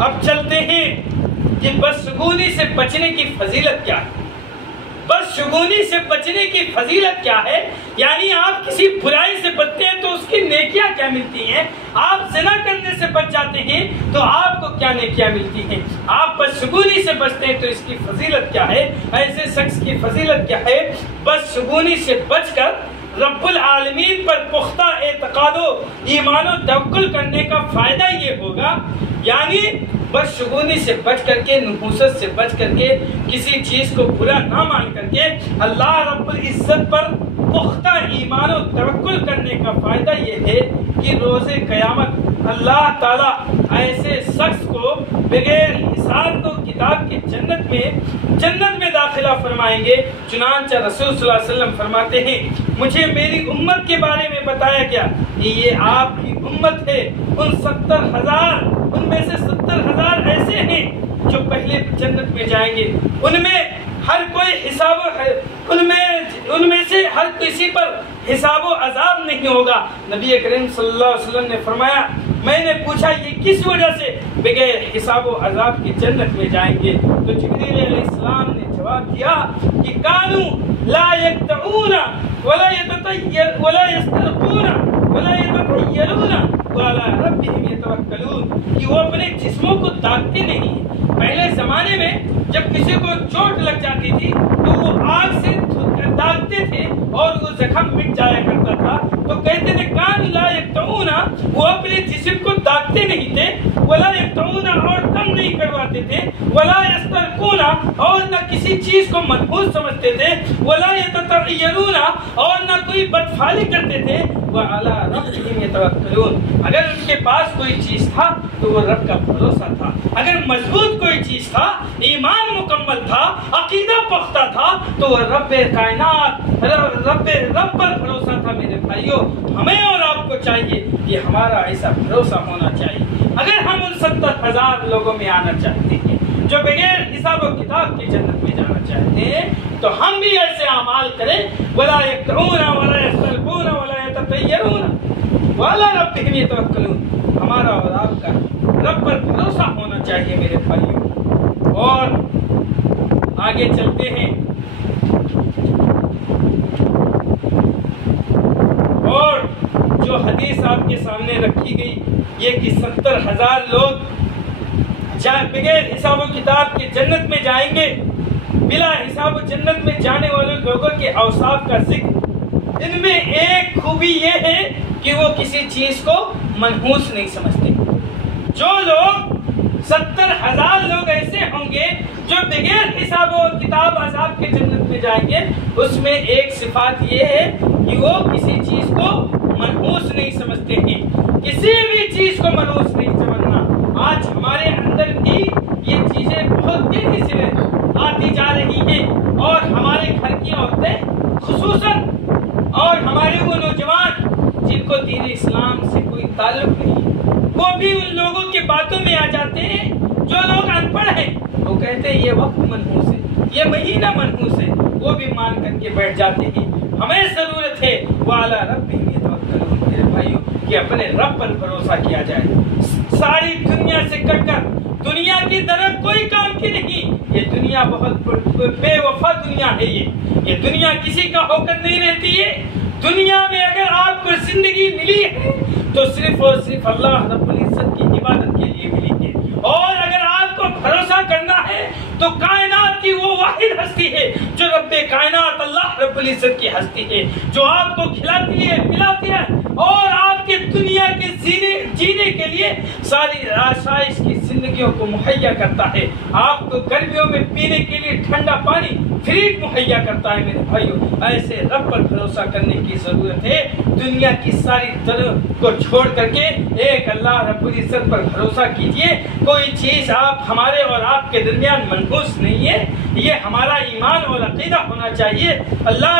अब चलते हैं कि बदशगुनी से बचने की फजीलत क्या है। बदशगुनी से बचने की फजीलत क्या है, यानी आप किसी बुराई से बचते हैं तो उसकी नेकियां क्या मिलती हैं। आप ज़िना करने से बच जाते हैं तो आपको क्या नेकियां मिलती हैं। आप बदशगुनी से बचते हैं तो इसकी फजीलत क्या है। ऐसे शख्स की फजीलत क्या है। बदशगुनी से बचकर रब्बुल आलमीन पर पुख्ता एतकादो ईमानो तवक्कुल करने का फायदा ये होगा, यानी बदशगुनी से बच करके, नुहूसत से बच करके, किसी चीज को बुरा ना मान करके अल्लाह रब्बुल इज्जत पर पुख्ता ईमान और तवक्कुल करने का फायदा ये है कि रोज़े क़यामत अल्लाह ताला ऐसे शख्स को बगैर हिसाब तो किताब की जन्नत में दाखिला फरमाएंगे। चुनांचे रसूल सल्लल्लाहु अलैहि वसल्लम फरमाते हैं, मुझे मेरी उम्मत के बारे में बताया गया कि ये आपकी उम्मत है। उन 70,000 उनमें से 70,000 ऐसे हैं जो पहले जन्नत में जाएंगे। उनमें हर कोई उनमें से हर किसी पर हिसाबो अजाब नहीं होगा। नबी करीम सल्लल्लाहु अलैहि वसल्लम ने फरमाया, मैंने पूछा ये किस वजह से बगैर हिसाबो अजाब की जन्नत में जाएंगे। तो जिब्रील अलैहिस्सलाम ने जवाब दिया कि कानू ला यक्तऊना वला यस्तरकूना वला यततय्यरूना वला रब्बिहिम यतवक्कलून, कि वो अपने जिस्मों को दागते नहीं। पहले जमाने में जब किसी को चोट लग जाती थी तो वो आग से दागते थे और वो जख्म मिट जाया करता था। तो कहते थे कान ला यक्तऊना, वो अपने जिस्म को दागते नहीं थे, वला यक्तऊना और कम नहीं करवाते थे, वला यस्तरकूना और न किसी चीज को मनहूस समझते थे, वला यततय्यरूना और न कोई बदफाली करते थे, वअला रब्बिहिम यतवक्कलून। अगर उनके पास कोई चीज था तो वो रब का भरोसा था। अगर मजबूत कोई चीज था, ईमान मुकम्मल था, अकीदा पुख्ता था, तो वह रब कायनात रब पर भरोसा था। मेरे भाइयों, हमें और आपको चाहिए कि हमारा ऐसा भरोसा होना चाहिए। अगर हम उन 70,000 लोगों में आना चाहते हैं जो बगैर हिसाब और किताब की जन्नत में जाना चाहते हैं, तो हम भी ऐसे अमाल करें। वला यक्तऊना वला यस्तरकूना वला यततय्यरूना वला रब्बिहिम यतवक्कलून। हमारा और आपका रब पर भरोसा होना चाहिए मेरे भाइयों। और आगे चलते हैं और जो हदीस आपके सामने रखी गई, ये कि 70,000 लोग बगैर हिसाब किताब के जन्नत में जाएंगे। बिला हिसाब जन्नत में जाने वाले लोगों के औसाफ का जिक्र, इनमें एक खूबी ये है कि वो किसी चीज को मनहूस नहीं समझते। जो लोग 70,000 लोग ऐसे होंगे जो बगैर हिसाब और किताब अज़ाब के जन्नत में जाएंगे, उसमें एक सिफात ये है कि वो किसी चीज को मनहूस नहीं समझते हैं। किसी भी चीज को मनहूस नहीं समझना। आज हमारे अंदर भी ये चीजें बहुत तेजी से आती जा रही हैं और हमारे घर की औरतें खुसूसन और हमारे वो नौजवान जिनको दीन इस्लाम से कोई ताल्लुक नहीं, वो भी उन लोगों की बातों में आ जाते हैं। जो लोग अनपढ़ हैं वो कहते हैं ये वक्त मनहूस है, ये महीना मनहूस है, वो भी मान करके बैठ जाते हैं। हमें जरूरत है वाला रब्बिहिम यतवक्कलून, मेरे भाइयों, कि अपने रब पर भरोसा किया जाए। सारी दुनिया से कटकर, दुनिया की तरफ कोई काम की नहीं। ये दुनिया बहुत बेवफा दुनिया है। ये दुनिया किसी का होकर नहीं रहती है। दुनिया में अगर आपको जिंदगी मिली है तो सिर्फ और सिर्फ अल्लाह रब्बुल इज्जत की इबादत के लिए मिली है। और अगर आपको भरोसा करना है तो कायनात की वो वाहिद हस्ती है जो रब्बे कायनात अल्लाह रब्बुल इज्जत की हस्ती है, जो आपको खिलाती है, पिलाती है और आपके दुनिया के जीने के लिए सारी आसाइश की जिंदगियों को मुहैया करता है। आपको गर्मियों में पीने के लिए ठंडा पानी फ्रीज मुहैया करता है। मेरे भाइयों, ऐसे रब पर भरोसा करने की जरूरत है। दुनिया की सारी तरह को छोड़ करके एक अल्लाह रब्बुल इज्जत पर भरोसा कीजिए। कोई चीज आप हमारे और आपके दरमियान मनहूस नहीं है। ये हमारा ईमान और अकीदा होना चाहिए। अल्लाह